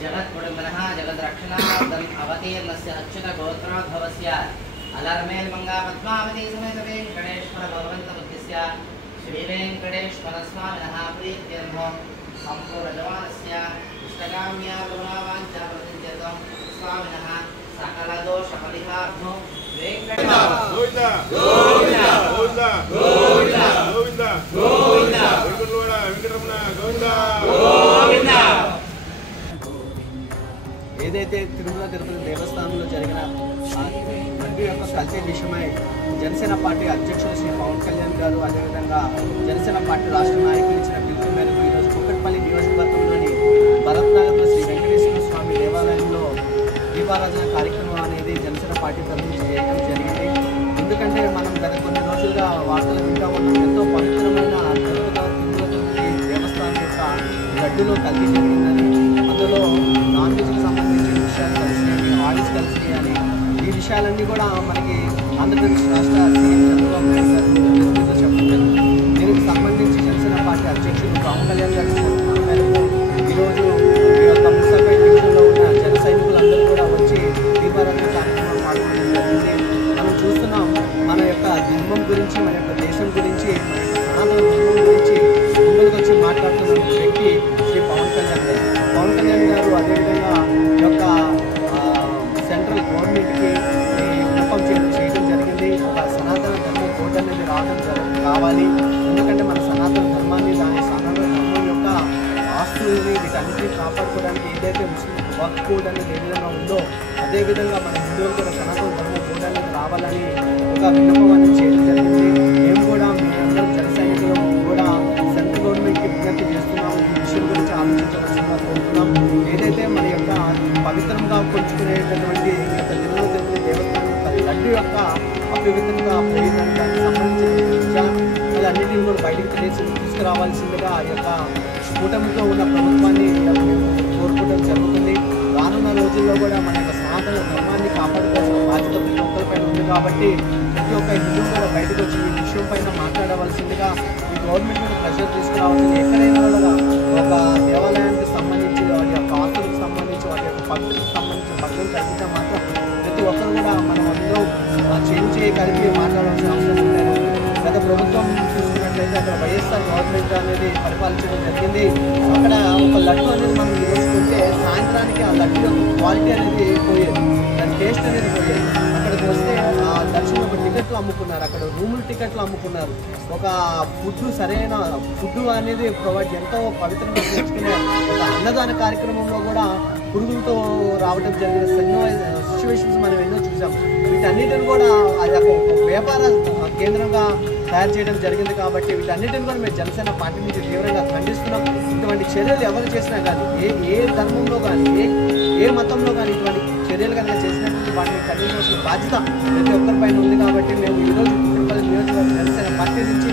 जगद्गुरुमनः जगद्रक्षणार्थम् अवतीर्णस्य अच्युतगोत्रोद्भवस्य अलर्मेल्मङ्गा पद्मावती समेत वेङ्कटेश्वर भगवन्तमुद्दिश्य श्रीवेङ्कटेश्वरस्वामिनः प्रीत्यर्थं सम्पूर्णजमानस्य इष्टकाम्या गुणावाञ्छा प्रतित्यर्थं स्वामिनः सकलदोषपरिहार्थं वेङ्कटेश्वर गोविन्द गोविन्द गोविन्द गोविन्द गोविन्द वेंकटरमण गोविन्द गोविन्द ఏదైతే తిరుమల తిరుపతి దేవస్థానంలో జరిగిన లడ్డు యొక్క కల్తీ విషయమై జనసేన పార్టీ అధ్యక్షుడు శ్రీ పవన్ కళ్యాణ్ గారు అదేవిధంగా జనసేన పార్టీ రాష్ట్ర నాయకులు ఇచ్చిన పిలుపు మేరకు ఈరోజు కుక్కట్పల్లి నియోజకవర్గంలోని భరత్ నగర్లో శ్రీ వెంకటేశ్వర స్వామి దేవాలయంలో దీపారాధన కార్యక్రమం అనేది జనసేన పార్టీ తరఫు చేయడం జరిగింది. ఎందుకంటే మనం గత కొన్ని రోజులుగా వార్తలు వింటూ ఉన్నాం, ఎంతో పవిత్రమైన తిరుమల దేవస్థానం యొక్క లడ్డులో కల్తీ జరిగిందని, అందులో నాన్ వెజ్కి సంబంధించిన విషయాలు కలిసినాయి, ఆయిల్స్ కలిసినాయి అని ఈ విషయాలన్నీ కూడా మనకి ఆంధ్రప్రదేశ్ రాష్ట్ర సీఎం చంద్రబాబు నాయుడు గారు చెప్పారు. దీనికి సంబంధించి జనసేన పార్టీ అధ్యక్షుడు పవన్ కళ్యాణ్ గారు మేరకు ఈరోజు ఈ యొక్క ముసాపేట డివిజన్లో ఉన్న జన సైనికులందరూ కూడా వచ్చి దీపారాధన కార్యక్రమం పాల్గొనడం జరిగింది. మనం చూస్తున్నాం మన యొక్క ధర్మం గురించి, మన యొక్క దేశం గురించి, మన యొక్క సనాతన ధర్మం గురించి ముందుకు వచ్చి మాట్లాడుతున్న వ్యక్తి శ్రీ పవన్ కళ్యాణ్ గారు. పవన్ కళ్యాణ్ గారు అదేవిధంగా ఈ యొక్క సెంట్రల్ గవర్నమెంట్కి విన్నపం చేయడం జరిగింది. ఒక సనాతన ధర్మ కోడ్ అనేది కావాలి. ఎందుకంటే మన సనాతన ధర్మాన్ని, దాని సనాతన ధర్మం యొక్క ఆస్తుల్ని వీటన్నిటిని కాపాడుకోవడానికి ఏదైతే ముస్లిం వక్ఫ్ కోడ్ అనేది ఏ విధంగా ఉందో అదేవిధంగా మన హిందువులు కూడా సనాతన ధర్మ కోడ్ అనేది రావాలని ఒక విన్నపం అనేది చేయడం జరిగింది. మేము కూడా మీ అందరం జన సైనికులు కూడా సెంట్రల్ గవర్నమెంట్కి విజ్ఞప్తి చేస్తున్నాం. ఈ విషయం గురించి ఆలోచించవలసిందిగా కోరుతున్నాం. ఏదైతే మన యొక్క పవిత్రంగా కొలుచుకునేటటువంటి ఈ యొక్క తిరుమల తిరుపతి దేవస్థానం యొక్క లడ్డు యొక్క అపవిత్రంగా ప్రయోజనం దానికి సంబంధించిన అన్నింటినీ కూడా బయటకు తీసుకురావాల్సిందిగా ఆ యొక్క కూటమితో ఉన్న ప్రభుత్వాన్ని కోరుకోవడం జరుగుతుంది. రానున్న రోజుల్లో కూడా మన యొక్క సనాతన ధర్మాన్ని కాపాడుకోవాల్సిన బాధ్యత ప్రతి ఒక్కరిపైన ఉంది కాబట్టి ప్రతి ఒక్క హిందూ కూడా బయటకు వచ్చి ఈ విషయం పైన మాట్లాడవలసిందిగా ఈ గవర్నమెంట్ మీద ప్రెషర్ తీసుకురావాల్సింది. ఎక్కడైనా కూడా ఒక దేవాలయానికి సంబంధించి వాటి యొక్క ఆస్తులకు సంబంధించి వాటి యొక్క పద్ధతికి సంబంధించిన పద్ధతులు కలిగితే మాత్రం ప్రతి ఒక్కరు కూడా మనం అందరూ కలిపి మాట్లాడాల్సిన అవసరం లేదు. గత ప్రభుత్వం చూసుకున్నట్లయితే అక్కడ వైఎస్ఆర్ గవర్నమెంట్ అనేది పరిపాలించడం జరిగింది. అక్కడ ఒక లడ్డు అనేది మనం ఈరోజు కొంటే సాయంత్రానికి ఆ లడ్డు యొక్క క్వాలిటీ అనేది పోయేది, దాని టేస్ట్ అనేది పోయేది. అక్కడికి వస్తే ఆ దర్శనం ఒక టికెట్లు అమ్ముకున్నారు, అక్కడ రూములు టికెట్లు అమ్ముకున్నారు. ఒక ఫుడ్ సరైన ఫుడ్ అనేది ప్రొవైడ్ ఎంతో పవిత్రంగా తెచ్చుకునే ఒక అన్నదాన కార్యక్రమంలో కూడా పురుగులతో రావడం జరిగిన సిచ్యువేషన్స్ మనం ఎన్నో చూసాం. వీటన్నిటిని కూడా అది ఒక వ్యాపార కేంద్రంగా తయారు చేయడం జరిగింది. కాబట్టి వీటన్నిటిని కూడా మేము జనసేన పార్టీ నుంచి తీవ్రంగా ఖండిస్తున్నాం. ఇటువంటి చర్యలు ఎవరు చేసినా కానీ ఏ ధర్మంలో కానీ ఏ మతంలో కానీ ఇటువంటి చర్యలు కనుక చేసినటువంటి వాటిని ఖండించాల్సిన బాధ్యత ప్రతి ఒక్కరిపైన ఉంది. కాబట్టి మేము ఈరోజు కుటుంబాల నియోజకవర్గ జనసేన పార్టీ నుంచి